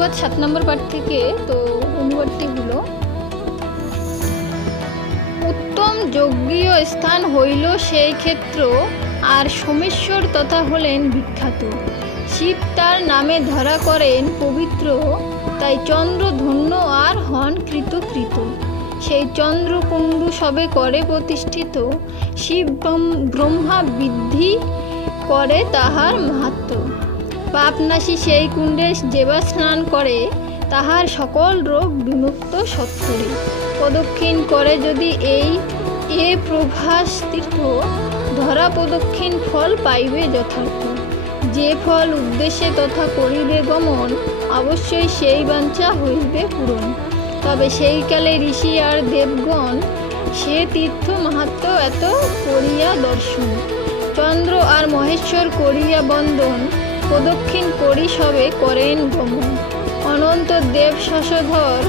অনুবাদ 7 নম্বর পাঠ থেকে। তো অনুবাদটি হলো, উত্তম যজ্ঞীয় স্থান হইল সেই ক্ষেত্র, আর সোমেশ্বর তথা হলেন বিখ্যাত। শিব তার নামে ধরা করেন পবিত্র, তাই চন্দ্র ধন্য আর হন কৃত। সেই চন্দ্রকুণ্ডু সবে করে প্রতিষ্ঠিত, শিব ব্রহ্মা বৃদ্ধি করে তাহার মাহাত্ম্য। পাপনাশী সেই কুণ্ডে যেবা স্নান করে, তাহার সকল রোগ বিমুক্ত সত্তরে। প্রদক্ষিণ করে যদি এ প্রভাস তীর্থ, ধরা প্রদক্ষিণ ফল পাইবে যথার্থ। যে ফল উদ্দেশ্যে তথা করিবে গমন, অবশ্যই সেই বাঞ্ছা হইবে পূরণ। তবে সেই কালে ঋষি আর দেবগণ, সে তীর্থ মাহাত্ম্য এত করিয়া দর্শন। চন্দ্র আর মহেশ্বর করিয়া বন্দন, প্রদক্ষিণ করি সবে করেন গমন। অনন্ত দেব শশধর